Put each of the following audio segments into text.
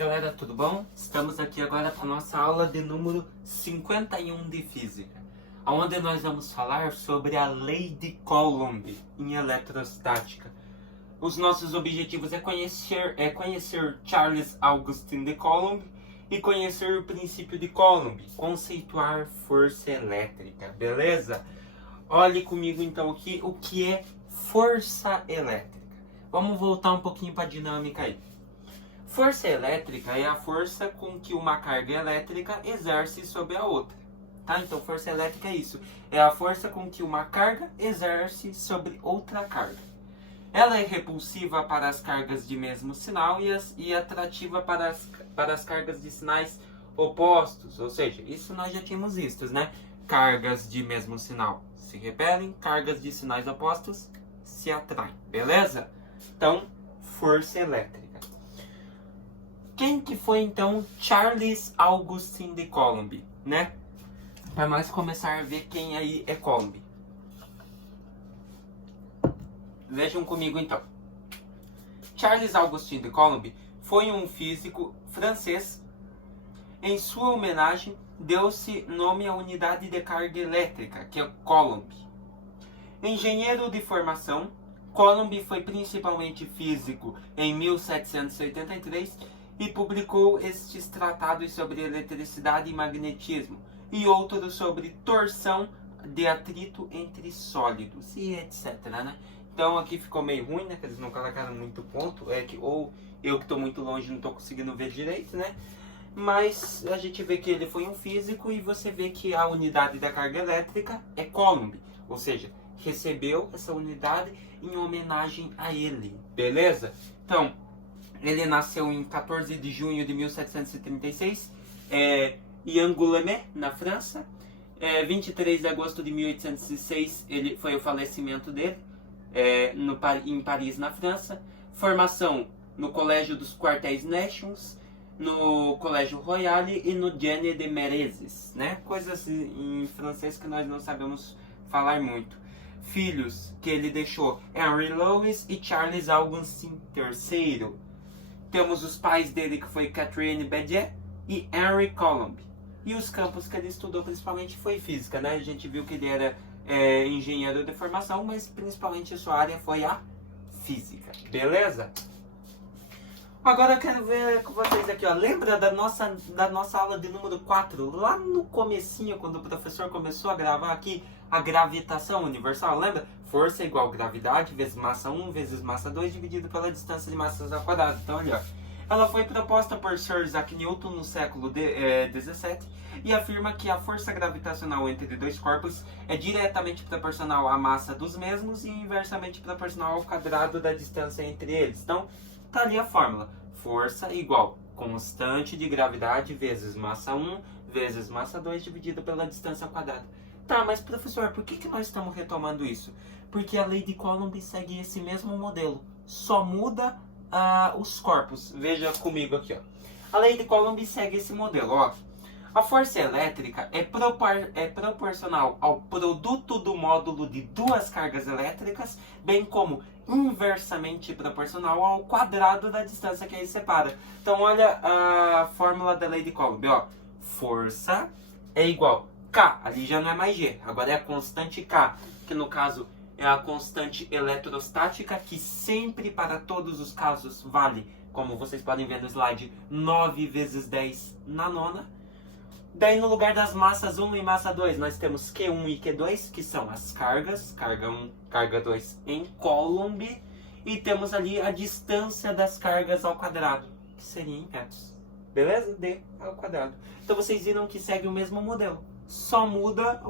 galera, tudo bom? Estamos aqui agora para a nossa aula de número 51 de Física, onde nós vamos falar sobre a Lei de Coulomb em eletrostática. Os nossos objetivos é conhecer Charles Augustin de Coulomb e conhecer o princípio de Coulomb, conceituar força elétrica, beleza? Olhe comigo então aqui o que é força elétrica. Vamos voltar um pouquinho para a dinâmica aí. Força elétrica é a força com que uma carga elétrica exerce sobre a outra. Tá? Então, força elétrica é isso. É a força com que uma carga exerce sobre outra carga. Ela é repulsiva para as cargas de mesmo sinal e atrativa para as cargas de sinais opostos. Ou seja, isso nós já tínhamos visto, né? Cargas de mesmo sinal se repelem, cargas de sinais opostos se atraem. Beleza? Então, força elétrica. Quem que foi então Charles Augustin de Coulomb, né? Para nós começar a ver quem aí é Coulomb. Vejam comigo então. Charles Augustin de Coulomb foi um físico francês. Em sua homenagem, deu-se nome à unidade de carga elétrica, que é Coulomb. Engenheiro de formação, Coulomb foi principalmente físico em 1783 e publicou estes tratados sobre eletricidade e magnetismo, e outros sobre torção de atrito entre sólidos, e etc, né? Então aqui ficou meio ruim, né? Que eles não colocaram muito ponto, ou eu que estou muito longe não estou conseguindo ver direito, né? Mas a gente vê que ele foi um físico e você vê que a unidade da carga elétrica é Coulomb, ou seja, recebeu essa unidade em homenagem a ele, beleza? Então, ele nasceu em 14 de junho de 1736, em Angoulême, na França. 23 de agosto de 1806 foi o falecimento dele, em Paris, na França. Formação no Colégio dos Quartéis Nations, no Colégio Royale e no Gene de Mereses, né? Coisas em francês que nós não sabemos falar muito. Filhos que ele deixou: Henry Louis e Charles Augustin III. Temos os pais dele, que foi Catherine Bédier e Henry Coulomb. E os campos que ele estudou principalmente foi física, né? A gente viu que ele era engenheiro de formação, mas principalmente sua área foi a física. Beleza? Agora eu quero ver com vocês aqui, ó. Lembra da nossa aula de número 4? Lá no comecinho, quando o professor começou a gravar aqui a gravitação universal, lembra? Força igual gravidade vezes massa 1 vezes massa 2 dividido pela distância de massas ao quadrado. Então, olha, ó. Ela foi proposta por Sir Isaac Newton no século XVII e afirma que a força gravitacional entre dois corpos é diretamente proporcional à massa dos mesmos e inversamente proporcional ao quadrado da distância entre eles. Então, tá ali a fórmula. Força igual constante de gravidade vezes massa 1 vezes massa 2 dividido pela distância ao quadrado. Tá, mas professor, por que nós estamos retomando isso? Porque a lei de Coulomb segue esse mesmo modelo. Só muda os corpos. Veja comigo aqui, ó. A lei de Coulomb segue esse modelo, ó. A força elétrica é proporcional ao produto do módulo de duas cargas elétricas, bem como inversamente proporcional ao quadrado da distância que as separa. Então, olha a fórmula da lei de Coulomb, ó. Força é igual K, ali já não é mais G, agora é a constante K, que no caso é a constante eletrostática, que sempre para todos os casos vale, como vocês podem ver no slide, 9 vezes 10 na nona. Daí no lugar das massas 1 e massa 2, nós temos Q1 e Q2, que são as cargas, carga 1, carga 2 em Coulomb, e temos ali a distância das cargas ao quadrado, que seria em metros. Beleza? D ao quadrado. Então vocês viram que segue o mesmo modelo. Só muda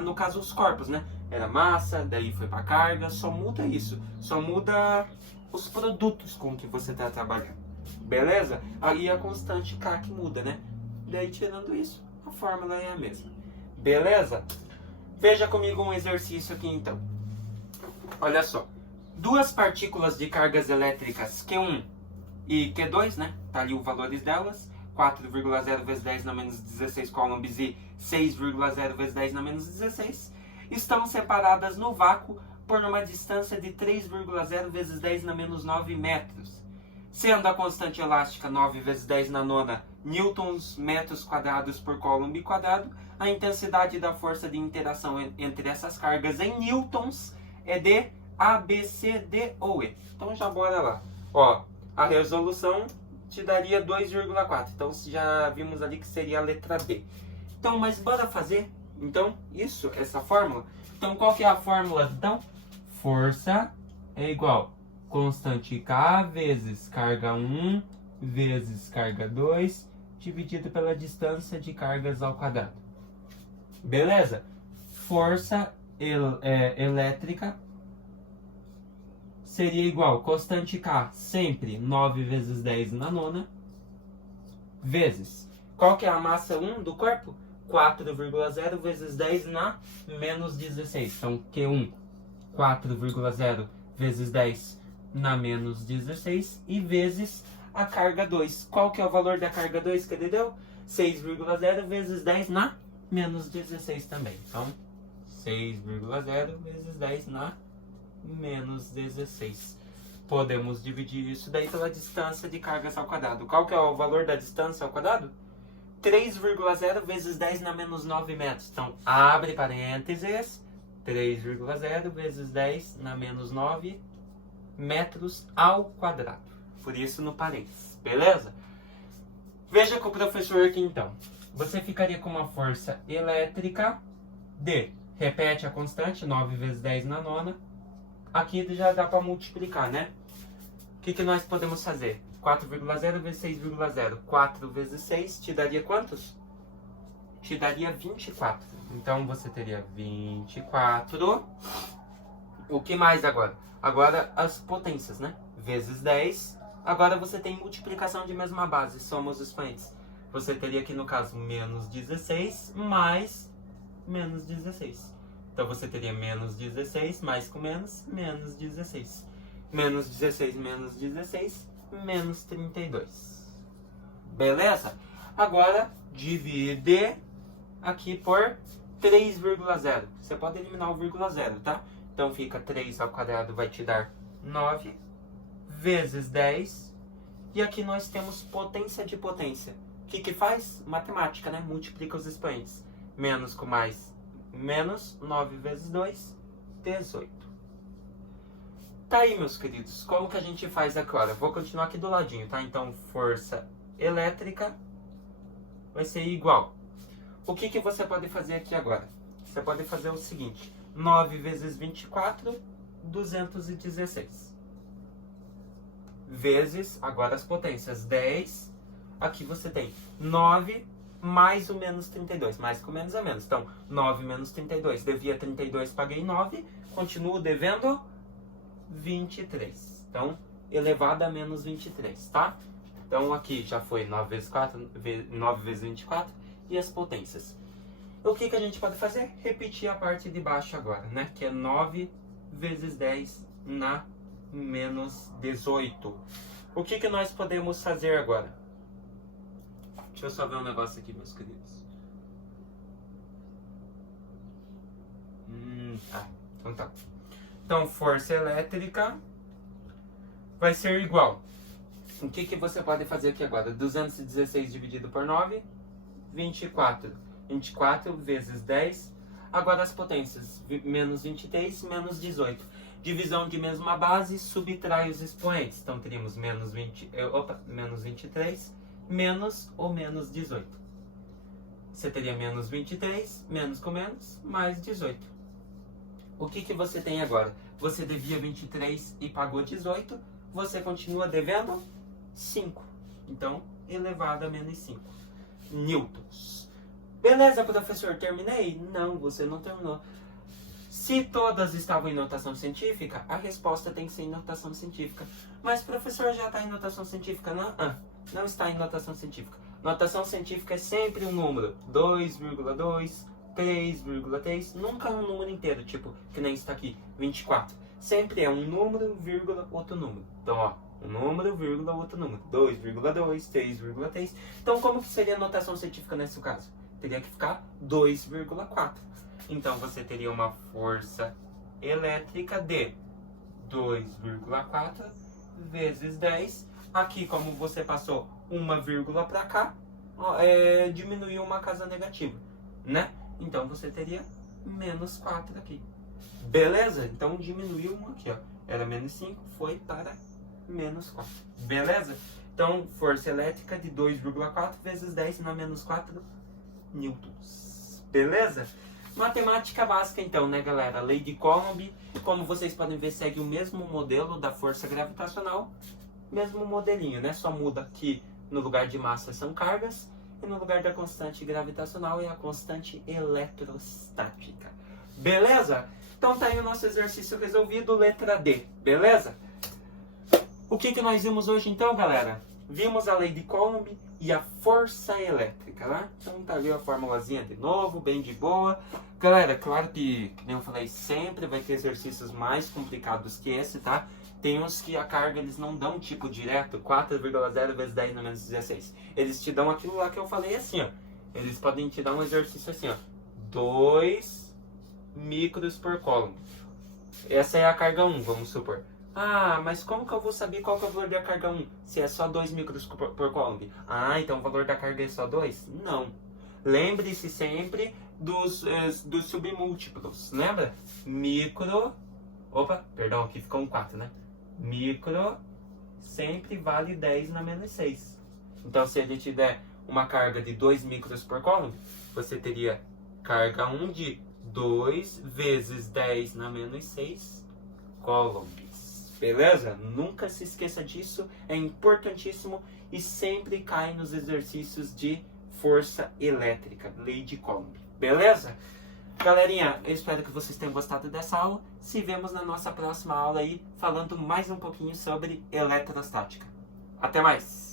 no caso os corpos, né? Era massa, daí foi para carga, só muda isso. Só muda os produtos com que você está trabalhando. Beleza? Aí a constante K que muda, né? Daí tirando isso, a fórmula é a mesma. Beleza? Veja comigo um exercício aqui então. Olha só. Duas partículas de cargas elétricas Q1 e Q2, né? Tá ali os valores delas. 4,0 vezes 10 na menos 16 coulombs e 6,0 vezes 10 na menos 16, estão separadas no vácuo por uma distância de 3,0 vezes 10 na menos 9 metros. Sendo a constante elástica 9 vezes 10 na nona newtons metros quadrados por coulomb quadrado, a intensidade da força de interação entre essas cargas em newtons é de A, B, C, D ou E. Então já bora lá. Ó, a resolução te daria 2,4. Então já vimos ali que seria a letra B. Então, mas bora fazer? Então, isso, essa fórmula. Então, qual que é a fórmula? Então, força é igual constante K vezes carga 1 vezes carga 2 dividido pela distância de cargas ao quadrado. Beleza? Força elétrica seria igual constante K sempre 9 vezes 10 na nona vezes. Qual que é a massa 1 do corpo? 4,0 vezes 10 na menos 16. Então, Q1, 4,0 vezes 10 na menos 16 e vezes a carga 2. Qual que é o valor da carga 2 que ele deu? 6,0 vezes 10 na menos 16 também. Então, 6,0 vezes 10 na menos 16. Podemos dividir isso daí pela distância de cargas ao quadrado. Qual que é o valor da distância ao quadrado? 3,0 vezes 10 na menos 9 metros. Então, abre parênteses, 3,0 vezes 10 na menos 9 metros ao quadrado. Por isso no parênteses, beleza? Veja com o professor aqui então. Você ficaria com uma força elétrica de, repete a constante, 9 vezes 10 na nona. Aqui já dá para multiplicar, né? O que nós podemos fazer? 4,0 vezes 6,0. 4 vezes 6 te daria quantos? Te daria 24. Então você teria 24. O que mais agora? Agora as potências, né? Vezes 10. Agora você tem multiplicação de mesma base, somos expoentes. Você teria aqui no caso menos 16 mais menos 16. Então você teria menos 16 mais com menos 16. Menos 16 menos 16, menos 32. Beleza? Agora divide aqui por 3,0. Você pode eliminar o vírgula 0, tá? Então fica 3 ao quadrado vai te dar 9 vezes 10. E aqui nós temos potência de potência. O que faz? Matemática, né? Multiplica os expoentes. Menos com mais, menos 9 vezes 2, 18. Tá aí, meus queridos. Como que a gente faz agora? Vou continuar aqui do ladinho, tá? Então, força elétrica vai ser igual. O que você pode fazer aqui agora? Você pode fazer o seguinte. 9 vezes 24, 216. Vezes, agora as potências, 10. Aqui você tem 9 mais o menos 32. Mais com menos é menos. Então, 9 menos 32. Devia 32, paguei 9. Continuo devendo 23. Então, elevado a menos 23, tá? Então, aqui já foi 9 vezes 4, 9 vezes 24 e as potências. O que a gente pode fazer? Repetir a parte de baixo agora, né? Que é 9 vezes 10 na menos 18. O que nós podemos fazer agora? Deixa eu só ver um negócio aqui, meus queridos. Tá. Então tá. Então, força elétrica vai ser igual. O que você pode fazer aqui agora? 216 dividido por 9, 24. 24 vezes 10. Agora as potências. Menos 23, menos 18. Divisão de mesma base, subtrai os expoentes. Então, teríamos menos 23, menos ou menos 18. Você teria menos 23, menos com menos, mais 18. O que você tem agora? Você devia 23 e pagou 18. Você continua devendo 5. Então, elevado a menos 5 newtons. Beleza, professor, terminei? Não, você não terminou. Se todas estavam em notação científica, a resposta tem que ser em notação científica. Mas, professor, já está em notação científica? Não, não está em notação científica. Notação científica é sempre um número. 2,2, 3,3, nunca um número inteiro, tipo, que nem está aqui, 24. Sempre é um número, vírgula, outro número. Então, ó, um número, vírgula, outro número. 2,2, 3,3. Então, como que seria a notação científica nesse caso? Teria que ficar 2,4. Então, você teria uma força elétrica de 2,4 vezes 10. Aqui, como você passou uma vírgula para cá, diminuiu uma casa negativa, né? Então você teria menos 4 aqui. Beleza? Então diminuiu um aqui, ó. Era menos 5, foi para menos 4. Beleza? Então, força elétrica de 2,4 vezes 10 na menos 4 newtons. Beleza? Matemática básica então, né, galera? Lei de Coulomb, como vocês podem ver, segue o mesmo modelo da força gravitacional. Mesmo modelinho, né? Só muda que no lugar de massa são cargas e no lugar da constante gravitacional é a constante eletrostática. Beleza? Então tá aí o nosso exercício resolvido, letra D. Beleza? O que nós vimos hoje então, galera? Vimos a lei de Coulomb e a força elétrica, né? Então tá ali a formulazinha de novo, bem de boa. Galera, claro que nem eu falei sempre, vai ter exercícios mais complicados que esse, tá? Tem uns que a carga eles não dão tipo direto, 4,0 vezes 10 na menos 16. Eles te dão aquilo lá que eu falei assim, ó. Eles podem te dar um exercício assim, ó. 2 micros por coulomb. Essa é a carga 1, vamos supor. Ah, mas como que eu vou saber qual que é o valor da carga 1? Se é só 2 micros por coulomb. Ah, então o valor da carga é só 2? Não. Lembre-se sempre dos submúltiplos. Lembra? Micro... Opa, perdão, aqui ficou um 4, né? Micro sempre vale 10 na menos 6. Então, se ele te der uma carga de 2 micros por coulomb, você teria carga 1 de 2 vezes 10 na menos 6 coulombs. Beleza? Nunca se esqueça disso, é importantíssimo e sempre cai nos exercícios de força elétrica, lei de Coulomb. Beleza? Galerinha, eu espero que vocês tenham gostado dessa aula. Se vemos na nossa próxima aula aí, falando mais um pouquinho sobre eletrostática. Até mais!